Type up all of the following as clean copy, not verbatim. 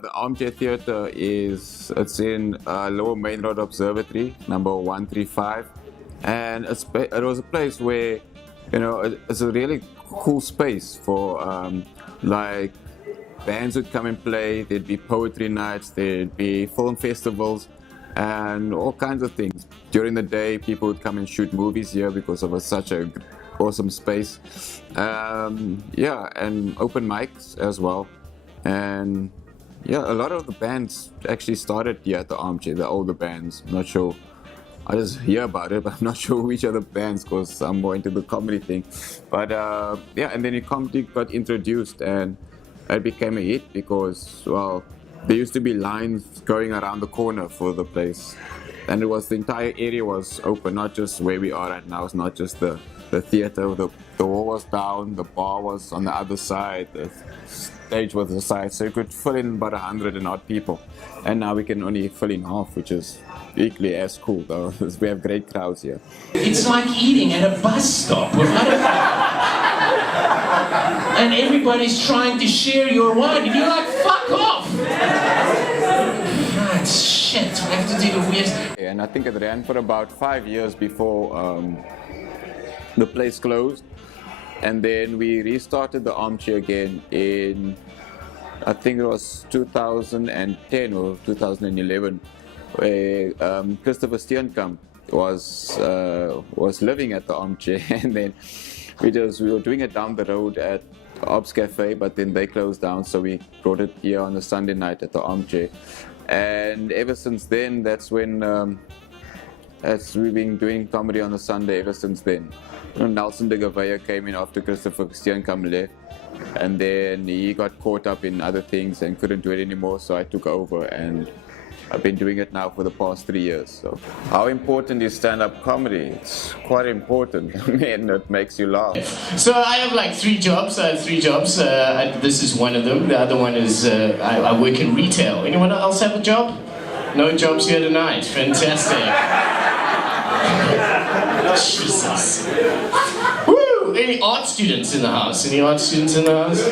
The Armchair Theatre it's in Lower Main Road Observatory, number 135, and it was a place where, it's a really cool space for like bands would come and play. There'd be poetry nights, there'd be film festivals, and all kinds of things. During the day, people would come and shoot movies here because it was such a awesome space. Yeah, and open mics as well, and yeah, a lot of the bands actually started here at the Armchair, the older bands. I'm not sure. I just hear about it, but I'm not sure which are the bands because I'm more into the comedy thing. But yeah, and then the comedy got introduced and it became a hit because, well, there used to be lines going around the corner for the place. And the entire area was open, not just where we are right now. It's not just the theater. The wall was down, the bar was on the other side, the stage was the side, so you could fill in about 100 and odd people. And now we can only fill in half, which is equally as cool though. We have great crowds here. It's like eating at a bus stop with and everybody's trying to share your wine and you're like, fuck off! Ah, shit, I have to do the weird. And I think it ran for about 5 years before the place closed. And then we restarted the Armchair again in, I think it was 2010 or 2011, where Christopher Steenkamp was living at the Armchair, and then we were doing it down the road at Ops Cafe, but then they closed down, so we brought it here on a Sunday night at the Armchair. And ever since then, that's when we've been doing comedy on a Sunday ever since then. Nelson de Gavea came in after Christopher Steenkamp left, and then he got caught up in other things and couldn't do it anymore, so I took over, and I've been doing it now for the past 3 years. So, how important is stand-up comedy? It's quite important. I mean, it makes you laugh. So I have like 3 jobs. I have 3 jobs. This is one of them. The other one is I work in retail. Anyone else have a job? No jobs here tonight. Fantastic. Jesus. Woo! Any art students in the house? Any art students in the house?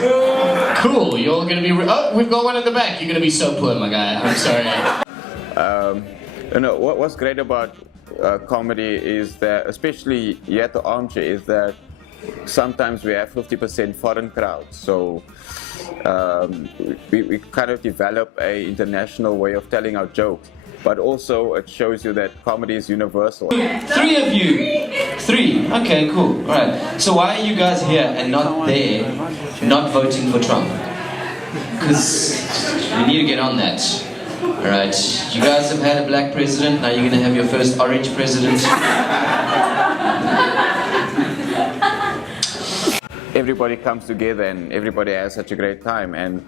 Cool. You're all gonna be. Oh, we've got one at the back. You're gonna be so poor, my guy. I'm sorry. What's great about comedy is that, especially here at the Armchair, is that sometimes we have 50% foreign crowds. So we kind of develop a international way of telling our jokes. But also it shows you that comedy is universal. 3 of you. 3. Okay, cool. All right. So why are you guys here and not there, not voting for Trump? Because we need to get on that. All right. You guys have had a black president. Now you're going to have your first orange president. Everybody comes together and everybody has such a great time, and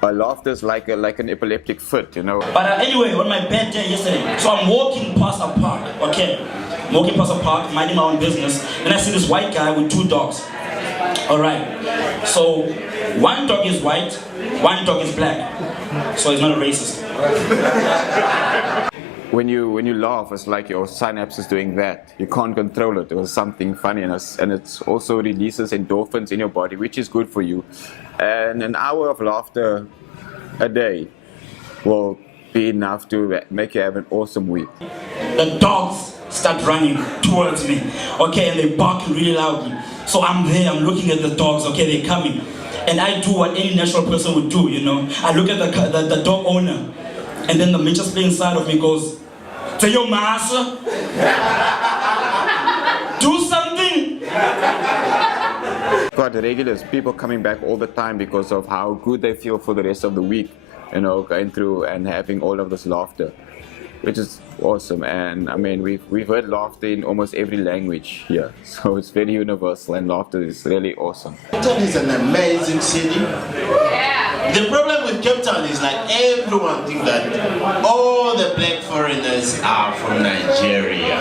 laughter is like an epileptic fit, But anyway, on my bad day yesterday, so I'm walking past a park, okay? I'm walking past a park, minding my own business, and I see this white guy with 2 dogs. Alright, so 1 dog is white, 1 dog is black, so he's not a racist. When you laugh, it's like your synapse is doing that. You can't control it. It was something funny, and it also releases endorphins in your body, which is good for you. And an hour of laughter a day will be enough to make you have an awesome week. The dogs start running towards me, okay, and they're barking really loudly. So I'm there, I'm looking at the dogs, okay, they're coming. And I do what any natural person would do, I look at the dog owner, and then the Mitchell's play inside of me goes, "To your master, do something." Got regulars, people coming back all the time because of how good they feel for the rest of the week, going through and having all of this laughter, which is awesome. And I mean, we've heard laughter in almost every language here, so it's very universal, and laughter is really awesome. Cape Town is an amazing city. Yeah. The problem with Cape Town is like everyone thinks that all the black foreigners are from Nigeria.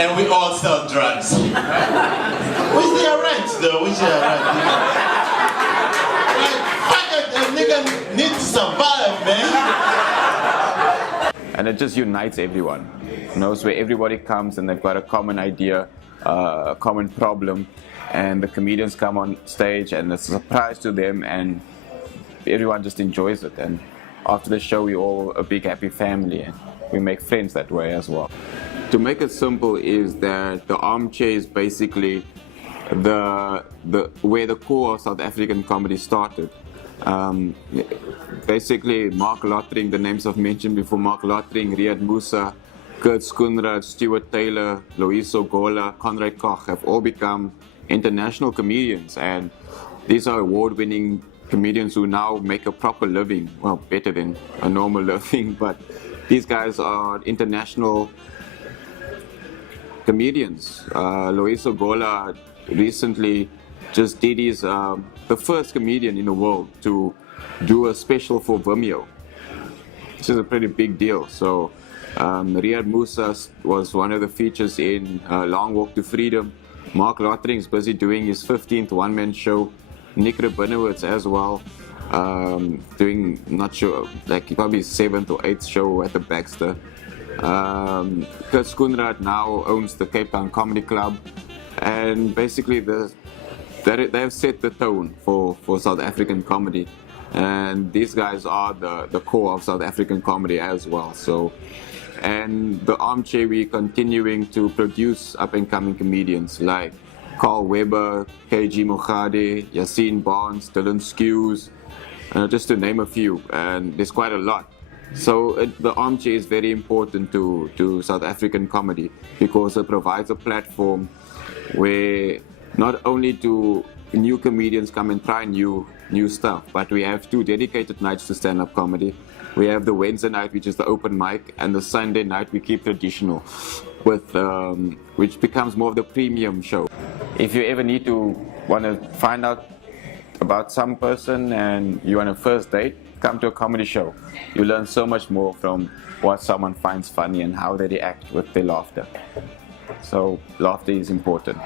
And we all sell drugs. Which they are right though, which they are right. Like, fuck it, a nigga needs to survive, man. And it just unites everyone. It's where everybody comes and they've got a common idea, a common problem, and the comedians come on stage and it's a surprise to them, and everyone just enjoys it, and after the show we're all a big happy family, and we make friends that way as well. To make it simple is that the armchair is basically the where the core of South African comedy started. Basically, Mark Lottering, the names I've mentioned before, Mark Lottering, Riyad Moosa, Kurt Schoenraad, Stuart Taylor, Loiso Gola, Conrad Koch have all become international comedians, and these are award-winning comedians who now make a proper living, well, better than a normal living, but these guys are international comedians. Loiso Gola recently just did his, the first comedian in the world to do a special for Vimeo, which is a pretty big deal. So Riyad Moosa was one of the features in Long Walk to Freedom. Mark Lottering is busy doing his 15th one-man show. Nick Rabinowitz as well, doing, not sure, like probably 7th or 8th show at the Baxter. Kurt Schoenraad now owns the Cape Town Comedy Club, and basically they have set the tone for South African comedy, and these guys are the core of South African comedy as well. So, and the Armchair, we're continuing to produce up-and-coming comedians like Carl Weber, KG Moghade, Yassine Barnes, Dylan Skews, just to name a few, and there's quite a lot. So the Armchair is very important to South African comedy because it provides a platform where not only do new comedians come and try new stuff, but we have 2 dedicated nights to stand-up comedy. We have the Wednesday night, which is the open mic, and the Sunday night we keep traditional, with which becomes more of the premium show. If you ever want to find out about some person and you want a first date, come to a comedy show. You learn so much more from what someone finds funny and how they react with their laughter. So laughter is important.